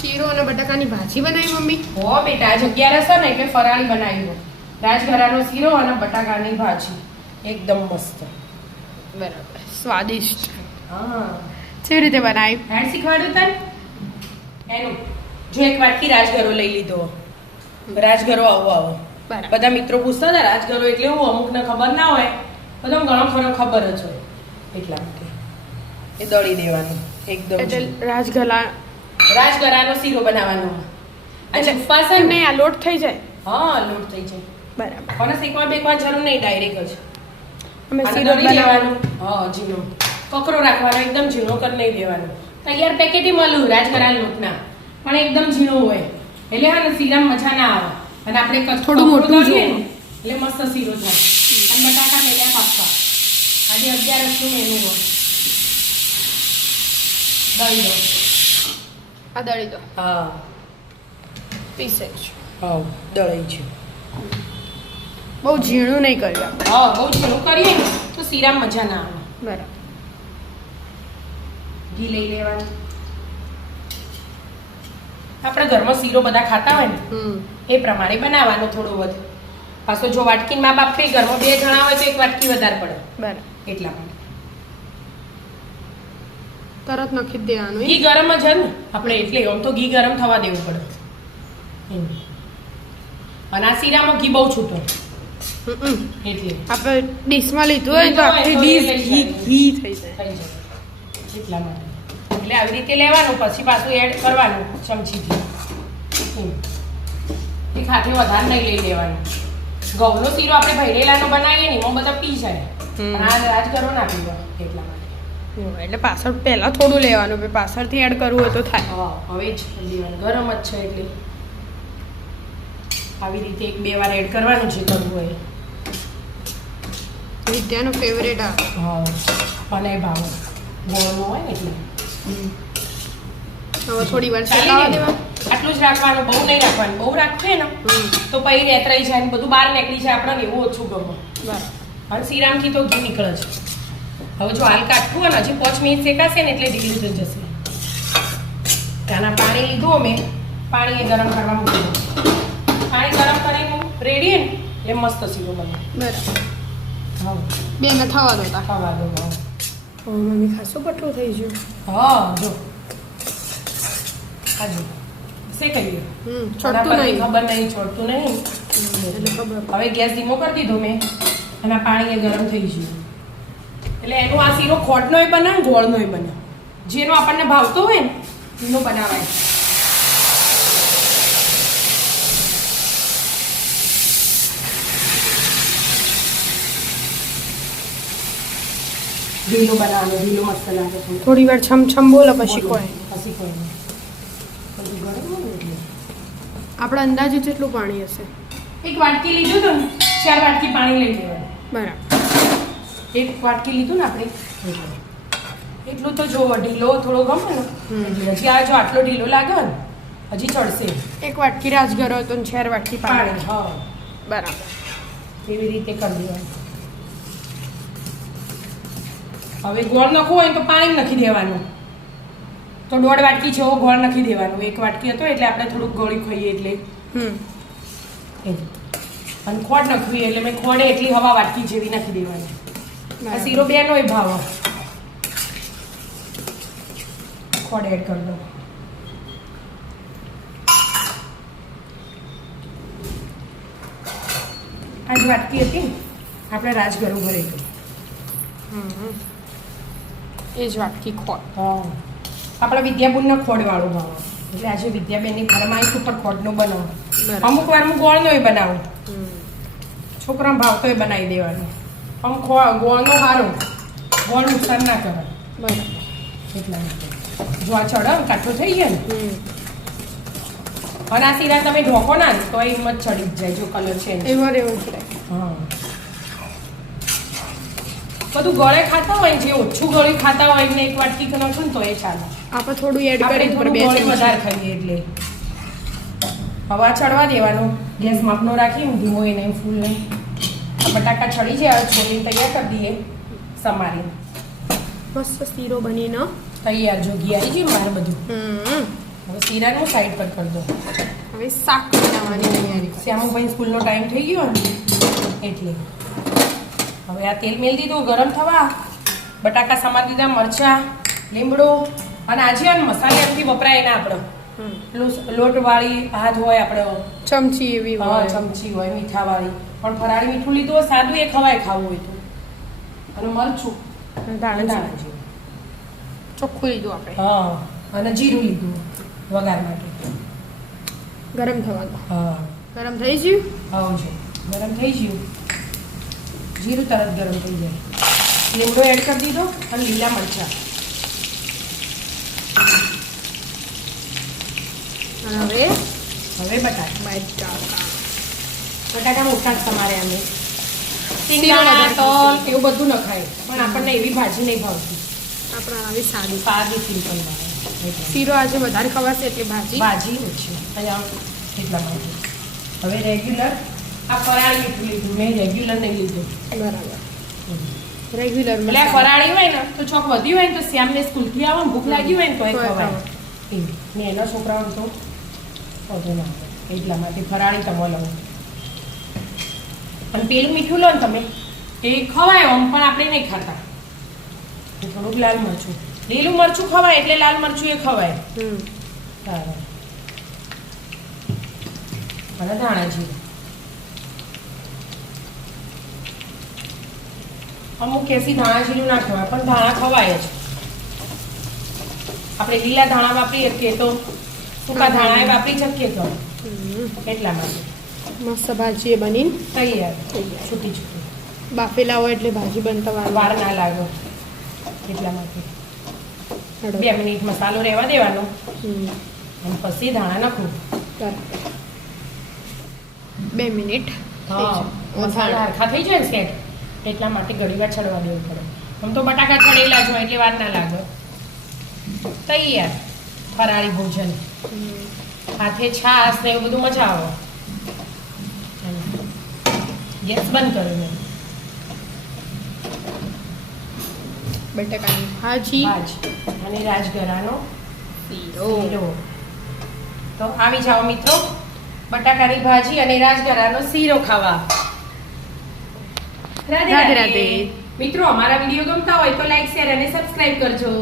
શીરો અને બટાકાની ભાજી બનાવી મમ્મી? હો બેટા, આજ 11 છે ને એટલે ફરાળી બનાવી. રાજગરાનો શીરો અને બટાકાની ભાજી એકદમ મસ્ત. બરાબર, સ્વાદિષ્ટ. હા, કેવી રીતે બનાવી? હેડ શીખવાડું તને એનું. જો એક વાટકી રાજગરો લઈ લીધો. રાજગરો આવો બરાબર. બધા મિત્રો પૂછતા હતા રાજગરો એટલે હું, અમુકને ખબર ના હોય, બધા ઘણો ખરો ખબર જ હોય, એટલા માટે એ દળી દેવાનું એકદમ. એટલે રાજગરાનો શીરો બનાવવાનો. એટલે ઉપવાસ નહીં, આ લોટ થઈ જાય. હા, લોટ થઈ જાય. બરાબર. કોને શેકવા બેકવા જરૂર નહીં, ડાયરેક્ટ જ અમે આને શીરો દળી બનાવવાનો. લેવાનું. હા, ઝીણો કકરો રાખવાનો, એકદમ ઝીણો કરી નહીં દેવાનો. તૈયાર પેકેટી મળ્યું રાજગરા લોટના, પણ એકદમ ઝીણો હોય એટલે હા ને શીરામાં મજા ના આવે. અને આપણે થોડું મોટું જોઈએ જોઈએ. ને એટલે મસ્ત શીરો થાય. અને બટાકા મેલ્યા પાકવા. આજે 11 મેનુ હોય. દળી દો. આ દળી દો. હા, પીસે જ. હા, દળી છે. બહુ ઝીણું નહીં કર્યું આપણે. હા, બહુ ઝીણું કરીએ ને તો શીરામાં મજા ના આવે. બરાબર. ઘી લઈ લેવાનું. આપણે ઘરમાં શીરો બધા ખાતા હોય ને એ પ્રમાણે બનાવવાનો. થોડો વધુ પાછો જો વાટકી મા બાપ ઘરમાં 2 જણા હોય તો એક વાટકી વધારે પડે. બરાબર. એટલા માટે તરત નખી જ દેવાનું. ઘી ગરમ જ છે ને આપણે, એટલે આમ તો ઘી ગરમ થવા દેવું પડે. અને આ શીરામાં ઘી બહુ છૂટો એટલે આપણે ડીશમાં લીધું હોય તો આખી ડીશ ઘી થઈ જાય. એટલા માટે એટલે આવી રીતે લેવાનું, પછી પાછું એડ કરવાનું ચમચીથી. એક હાથે વધારે નહીં લઈ લેવાનું. ઘઉંનો શીરો આપણે ભરેલાનો બનાવીએ ને એમાં બધા પી જાય, પણ આ રાજગરો ના પીવો એટલા માટે. એટલે પાછળ પહેલા થોડું લેવાનું, પછી પાછળથી એડ કરવું હોય તો થાય. હા, હવે જ લેવાનું, ગરમ જ છે એટલે આવી રીતે 1-2 વાર એડ કરવાનું જે કરવું હોય. વિદ્યાનું ફેવરેટ આ. હા, અને ભાવ ગોળનો હોય ને એટલે હવે થોડી વાર ચાલી શેકાવા જાય. દેવા. આટલું જ રાખવાનું, બહુ નહીં રાખવાનું. બહુ રાખીએ ને તો પછી રેતરાઈ જાય ને બધું બહાર નીકળી જાય. આપણને એવું ઓછું ગમે. બરાબર. અને શીરામથી તો ઘી નીકળે છે. હવે જો હાલ કાઢવું હોય ને હજી 5 મિનિટ શેકાશે ને એટલે ઢીલું થઈ જશે. ત્યાંના પાણી લીધું અમે, પાણી એ ગરમ કરવા મૂકી દો. પાણી ગરમ કરીને રેડી ને એટલે મસ્ત શીરો બને. બરાબર. હા, બેને થવા દો તા. ખાવા દો. હા, મમ્મી ખાસું પટલું થઈ ગયું. હા, જો હાજુ શેકાઈએ. છોડતું નહીં. ખબર નહીં, છોડતું નહીં. એટલે ખબર. હવે ગેસ ધીમો કરી દીધો મેં અને આ પાણી એ ગરમ થઈ ગયું એટલે એનો આ શીરો ખોટનોય બને ને ગોળનોય બને. જેનો આપણને ભાવતો હોય ને એનો બનાવાય. ઢીલો બનાવવાનો, ઢીલો મસ્ત લાગે છે. થોડી વાર છમ બોલો પછી કોઈ. પછી કોઈ નહીં. બધું ગરમ હોય ને એટલે આપણે અંદાજે કેટલું પાણી હશે? 1 વાટકી લીધું તો 4 વાટકી પાણી લઈ લેવાનું. બરાબર. 1 વાટકી લીધું ને આપણે એટલું તો જો ઢીલો થોડો ગમે ને હજી આ જો આટલો ઢીલો લાગે ને હજી ચડશે. 1 વાટકી રાજગરો હતો ને 4 વાટકી પાણી. પાણી. હા, બરાબર. એવી રીતે કરી દેવાનું. હવે ગોળ નાખવું હોય તો પાણી નાખી દેવાનું. તો 1.5 વાટકી જેવો ગોળ નાખી દેવાનું. 1 વાટકી હતો એટલે આપણે થોડુંક ગોળી ખાઈએ એટલે અને ખોડ નાખવી એટલે મેં ખોડે એટલી હવા વાટકી જેવી નાખી દેવાની. આ શીરો 2 ભાવ ખોડ એડ કરી દો. આજ વાટકી હતી ને આપણે રાજગરો ભરી ગઈ. એ જ વાટકી ખોટ. હા, આપણા વિદ્યાબુનનો ખોડવાળું ભાવ એટલે આજે વિદ્યાબેનની ફરમાઈશ ઉપર ખોડનો બનાવો. અમુક વાર હું ગોળનોય બનાવું. છોકરાને ભાવતો એ બનાવી દેવાનો. અમુક ગોળનો સારો, ગોળ નુકસાન ના કરે. બરાબર. એટલા માટે જો આ ચડે કાઠો થઈ ગયો ને અને આ શીરા તમે ઢોકો ના તો એ મત ચડી જ જાય. જો કલર છે ને એમાં રહેવું જ રહે. હા, બધું ગળે ખાતા હોય જે ઓછું ગળ્યું ખાતા હોય ને 1 વાટકી નાખો ને તો એ ચાલે. આપણે થોડું એડ આપણે કરી થોડું ગોળ વધારે ખાઈએ એટલે હવે આ ચડવા દેવાનું. ગેસ માપનો રાખી ધીમો એને ફૂલ નહીં. આ બટાકા ચડી જાય છોડીને તૈયાર કરી દઈએ. સમારી મસ્ત શીરો બનીને તૈયાર. જો ઘી આવી ગયું મારે બધું. હવે શીરાનું સાઈડ પર કરી દો. હવે શાક બનાવવાની તૈયારી કરીએ. શ્યામુભાઈ સ્કૂલનો ટાઈમ થઈ ગયો ને એટલે હવે આ તેલ મેલ દીધું ગરમ થવા. બટાકા સમારી દીધા, મરચાં, લીમડો અને આજે આ મસાલાથી વપરાય ના આપણે લોટવાળી હાથ હોય આપણે ચમચી એવી હોય. ચમચી હોય મીઠાવાળી, પણ ફરાળી મીઠું લીધું હોય સાદું એ ખવાય ખાવું હોય તો. અને મરચું ધાણા જીરું. ચોખ્ખું લીધું આપણે. હા, અને જીરું લીધું વઘાર માટે. ગરમ થવાનું. હા, ગરમ થઈ ગયું. આવજો. ગરમ થઈ ગયું, જીરું તરત ગરમ થઈ જાય. લીમડો એડ કરી દીધો અને લીલા મરચાં. અને હવે બટાકા મોટા જ તમારે અમે શીરો સિંગદાણા, વધારે તલ એવું બધું નખાય, પણ આપણને એવી ભાજી નહીં ભાવતી. આપણા આવી સાદી સાદી સિમ્પલ ભાવે. શીરો આજે વધારે ખવાશે એટલે ભાજી ભાજી ઓછી અહીંયા એટલા માટે. હવે રેગ્યુલર આ ફરાળી મીઠું લીધું, મેં રેગ્યુલર નહીં લીધું. બરાબર. રેગ્યુલર એટલે આ ફરાળી હોય ને તો ચોક વધી હોય ને તો શ્યામને સ્કૂલથી આવો ને ભૂખ લાગી હોય ને તો એ તો એ ખવાય. ને એના છોકરાઓને તો વધુ ના આવે. એટલા માટે ફરાળી તમે લો. પણ પેલું મીઠું લો ને તમે એ ખવાય આમ, પણ આપણે નહીં ખાતા. થોડુંક લાલ મરચું, લીલું મરચું ખવાય એટલે લાલ મરચું એ ખવાય. સારું. અને ધાણા જીરું. અમુક કેસી ધાણા જીરું ના ખવાય, પણ ધાણા ખવાય જ. આપણે લીલા ધાણા વાપરીએ શકીએ તો સૂકા ધાણા એ વાપરી શકીએ તો એટલા માટે. મસ્ત ભાજી એ બની તૈયાર તૈયાર. છૂટી છૂટી બાફેલા હોય એટલે ભાજી બનતા વાર ના લાગે એટલા માટે. હેડો. 2 મિનિટ મસાલો રહેવા દેવાનો હમ. અને પછી ધાણા નાખવું. બરાબર. 2 મિનિટ હા, મસાલા હરખા થઈ જાય ને સેટ એટલા માટે ઘડીવાર છડવા દેવું પડે. આમ તો બટાકા છડેલા જ હોય એટલે વાર ના લાગે. તૈયાર ફરાળી ભોજન. હાથે છાશ ને એવું બધું મજા આવે. ગેસ બંધ કર્યો મેં. બટાકાની ભાજી અને રાજગરાનો શીરો. શીરો. તો આવી જાઓ મિત્રો, બટાકાની ભાજી અને રાજગરાનો શીરો ખાવા. રાધે રાધે રાધે. રાધે. મિત્રો અમારા વિડીયો ગમતા હોય તો લાઈક, શેર અને સબસ્ક્રાઇબ કરજો.